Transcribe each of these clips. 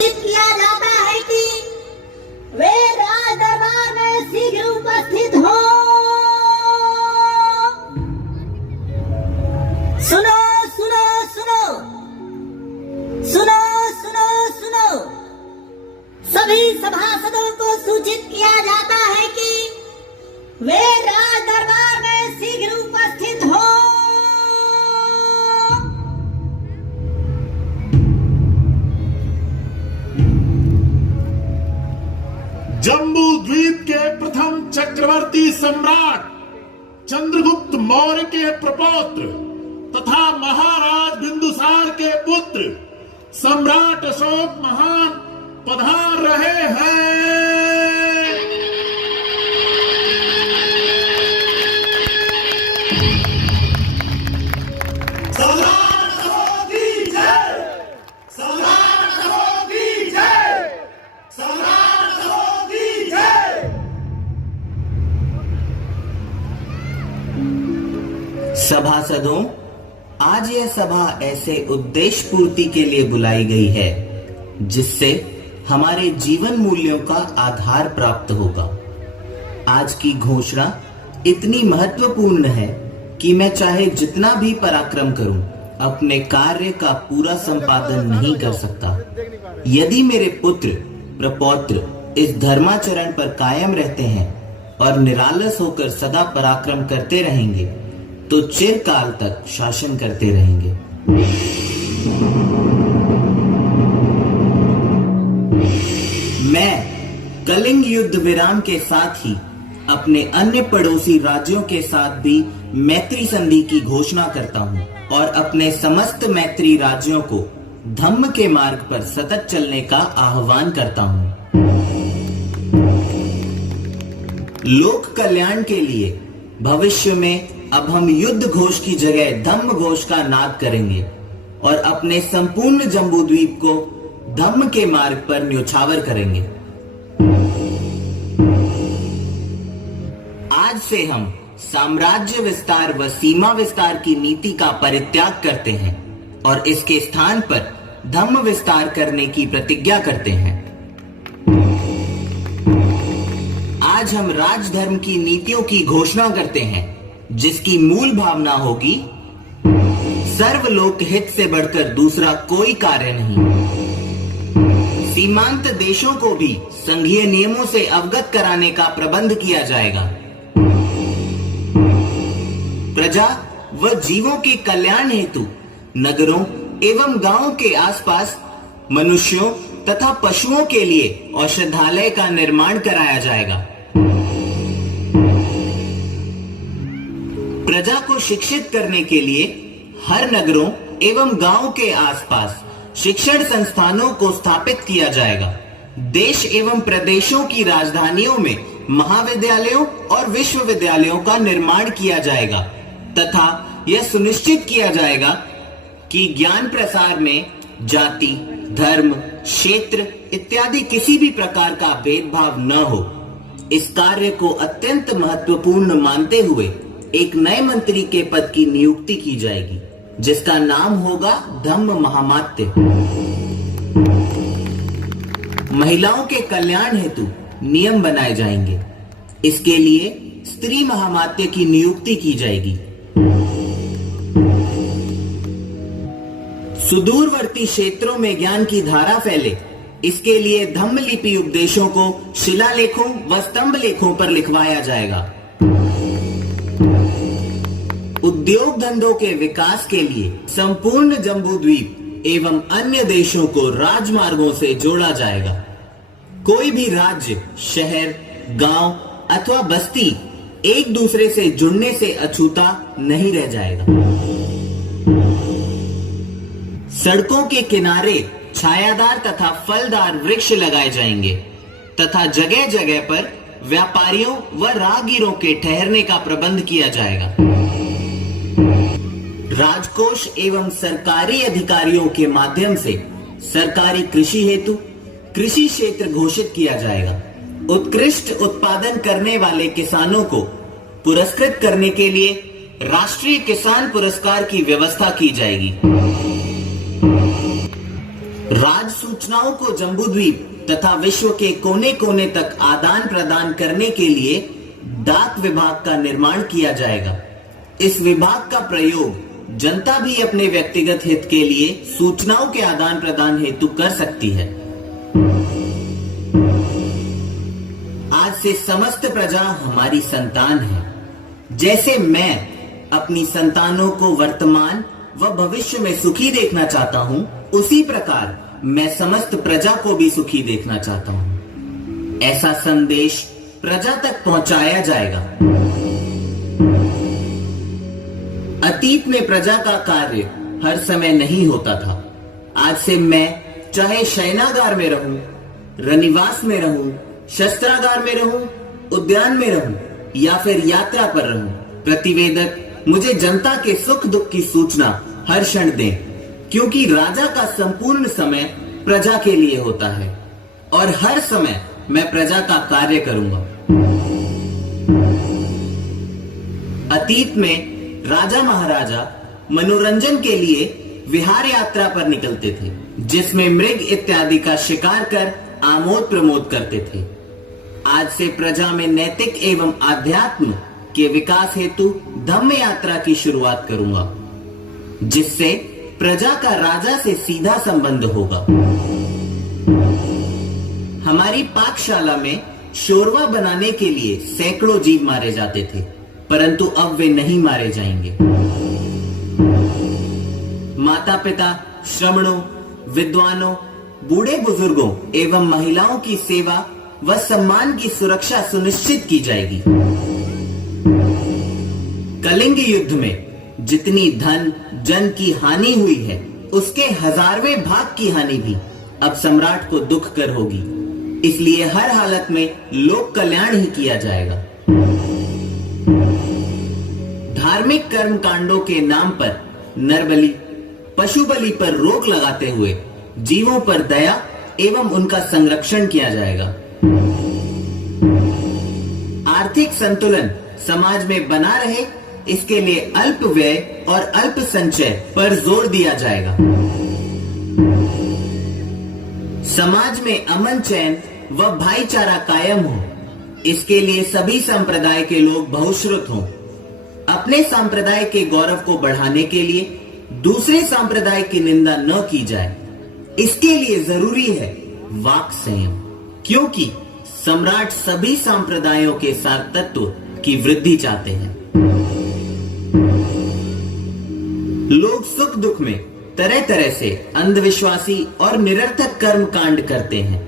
किया जाता है कि वे राज दरबार में शीघ्र उपस्थित हो। सुनो सुनो सुनो सुनो सुनो सुनो, सभी सभासदों को सूचित किया जाता है कि वे राज दरबार में शीघ्र उपस्थित हो। जम्बू द्वीप के प्रथम चक्रवर्ती सम्राट चंद्रगुप्त मौर्य के प्रपौत्र तथा महाराज बिंदुसार के पुत्र सम्राट अशोक महान पधार रहे हैं। सभासदों, आज यह सभा ऐसे उद्देश्य पूर्ति के लिए बुलाई गई है जिससे हमारे जीवन मूल्यों का आधार प्राप्त होगा। आज की घोषणा इतनी महत्वपूर्ण है कि मैं चाहे जितना भी पराक्रम करूं, अपने कार्य का पूरा संपादन नहीं कर सकता। यदि मेरे पुत्र प्रपौत्र इस धर्माचरण पर कायम रहते हैं और निरालस होकर सदा पराक्रम करते रहेंगे तो चिरकाल तक शासन करते रहेंगे। मैं कलिंग युद्ध विराम के साथ ही अपने अन्य पड़ोसी राज्यों के साथ भी मैत्री संधि की घोषणा करता हूं और अपने समस्त मैत्री राज्यों को धम्म के मार्ग पर सतत चलने का आह्वान करता हूं। लोक कल्याण के लिए भविष्य में अब हम युद्ध घोष की जगह धम्म घोष का नाद करेंगे और अपने संपूर्ण जम्बूद्वीप को धम्म के मार्ग पर न्योछावर करेंगे। आज से हम साम्राज्य विस्तार व सीमा विस्तार की नीति का परित्याग करते हैं और इसके स्थान पर धम्म विस्तार करने की प्रतिज्ञा करते हैं। आज हम राजधर्म की नीतियों की घोषणा करते हैं जिसकी मूल भावना होगी सर्वलोक हित से बढ़कर दूसरा कोई कार्य नहीं। सीमांत देशों को भी संघीय नियमों से अवगत कराने का प्रबंध किया जाएगा। प्रजा व जीवों के कल्याण हेतु नगरों एवं गांवों के आसपास मनुष्यों तथा पशुओं के लिए औषधालय का निर्माण कराया जाएगा। प्रजा को शिक्षित करने के लिए हर नगरों एवं गांवों के आसपास शिक्षण संस्थानों को स्थापित किया जाएगा। देश एवं प्रदेशों की राजधानियों में महाविद्यालयों और विश्वविद्यालयों का निर्माण किया जाएगा तथा यह सुनिश्चित किया जाएगा कि ज्ञान प्रसार में जाति, धर्म, क्षेत्र इत्यादि किसी भी प्रकार का भेदभाव न हो। इस कार्य को अत्यंत महत्वपूर्ण मानते हुए एक नए मंत्री के पद की नियुक्ति की जाएगी जिसका नाम होगा धम्म महामात्य। महिलाओं के कल्याण हेतु नियम बनाए जाएंगे। इसके लिए स्त्री महामात्य की नियुक्ति की जाएगी। सुदूरवर्ती क्षेत्रों में ज्ञान की धारा फैले, इसके लिए धम्म लिपि उपदेशों को शिलालेखों व स्तंभ लेखों पर लिखवाया जाएगा। उद्योग धंधों के विकास के लिए संपूर्ण जम्बूद्वीप एवं अन्य देशों को राजमार्गों से जोड़ा जाएगा। कोई भी राज्य, शहर, गांव अथवा बस्ती एक दूसरे से जुड़ने से अछूता नहीं रह जाएगा। सड़कों के किनारे छायादार तथा फलदार वृक्ष लगाए जाएंगे तथा जगह जगह पर व्यापारियों व राहगीरों के ठहरने का प्रबंध किया जाएगा। राजकोष एवं सरकारी अधिकारियों के माध्यम से सरकारी कृषि हेतु कृषि क्षेत्र घोषित किया जाएगा। उत्कृष्ट उत्पादन करने वाले किसानों को पुरस्कृत करने के लिए राष्ट्रीय किसान पुरस्कार की व्यवस्था की जाएगी। राज सूचनाओं को जम्बूद्वीप तथा विश्व के कोने कोने तक आदान प्रदान करने के लिए डाक विभाग का निर्माण किया जाएगा। इस विभाग का प्रयोग जनता भी अपने व्यक्तिगत हित के लिए सूचनाओं के आदान प्रदान हेतु कर सकती है। आज से समस्त प्रजा हमारी संतान है। जैसे मैं अपनी संतानों को वर्तमान व भविष्य में सुखी देखना चाहता हूँ, उसी प्रकार मैं समस्त प्रजा को भी सुखी देखना चाहता हूँ। ऐसा संदेश प्रजा तक पहुंचाया जाएगा। अतीत में प्रजा का कार्य हर समय नहीं होता था। आज से मैं चाहे शयनागार में रहूं, रनिवास में रहूं, शस्त्रागार में रहूं, उद्यान में रहूं या फिर यात्रा पर रहूं, प्रतिवेदक मुझे जनता के सुख दुख की सूचना हर क्षण दें, क्योंकि राजा का संपूर्ण समय प्रजा के लिए होता है और हर समय मैं प्रजा का कार्य करूंगा। अतीत में राजा महाराजा मनोरंजन के लिए विहार यात्रा पर निकलते थे, जिसमें मृग इत्यादि का शिकार कर आमोद प्रमोद करते थे। आज से प्रजा में नैतिक एवं आध्यात्म के विकास हेतु धम्म यात्रा की शुरुआत करूंगा, जिससे प्रजा का राजा से सीधा संबंध होगा। हमारी पाकशाला में शोरवा बनाने के लिए सैकड़ों जीव मारे जाते थे, परंतु अब वे नहीं मारे जाएंगे। माता पिता, श्रमणों, विद्वानों, बूढ़े बुजुर्गों एवं महिलाओं की सेवा व सम्मान की सुरक्षा सुनिश्चित की जाएगी। कलिंग युद्ध में जितनी धन जन की हानि हुई है, उसके 1000वें भाग की हानि भी अब सम्राट को दुख कर होगी। इसलिए हर हालत में लोक कल्याण ही किया जाएगा। धार्मिक कर्म कांडों के नाम पर नरबलि, पशु बलि पर रोक लगाते हुए जीवों पर दया एवं उनका संरक्षण किया जाएगा। आर्थिक संतुलन समाज में बना रहे, इसके लिए अल्प व्यय और अल्प संचय पर जोर दिया जाएगा। समाज में अमन चैन व भाईचारा कायम हो, इसके लिए सभी संप्रदाय के लोग बहुश्रुत हों। अपने संप्रदाय के गौरव को बढ़ाने के लिए दूसरे संप्रदाय की निंदा न की जाए। इसके लिए जरूरी है वाक संयम, क्योंकि सम्राट सभी संप्रदायों के सार्वत्व की वृद्धि चाहते हैं। लोग सुख दुख में तरह तरह से अंधविश्वासी और निरर्थक कर्म कांड करते हैं।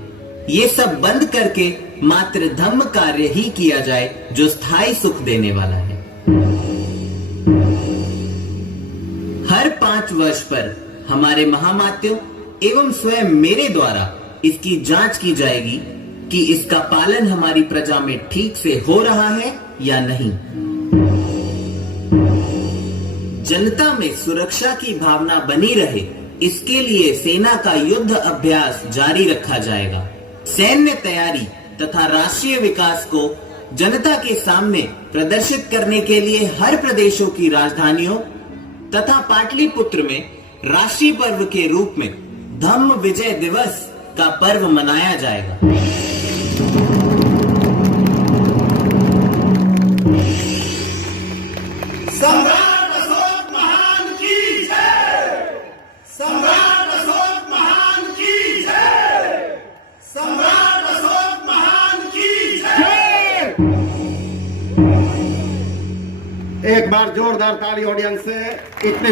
ये सब बंद करके मात्र धम्म कार्य ही किया जाए, जो स्थायी सुख देने वाला है। हर 5 वर्ष पर हमारे महामात्यों एवं स्वयं मेरे द्वारा इसकी जांच की जाएगी कि इसका पालन हमारी प्रजा में ठीक से हो रहा है या नहीं। जनता में सुरक्षा की भावना बनी रहे, इसके लिए सेना का युद्ध अभ्यास जारी रखा जाएगा। सैन्य तैयारी तथा राष्ट्रीय विकास को जनता के सामने प्रदर्शित करने के लिए हर प्रदेशों की राजधानियों तथा पाटलिपुत्र में राष्ट्रीय पर्व के रूप में धम्म विजय दिवस का पर्व मनाया जाएगा। सम्राट अशोक महान की जय! सम्राट अशोक महान की जय! सम्राट अशोक महान की जय! एक बार जोरदार ताली ऑडियंस से। इतने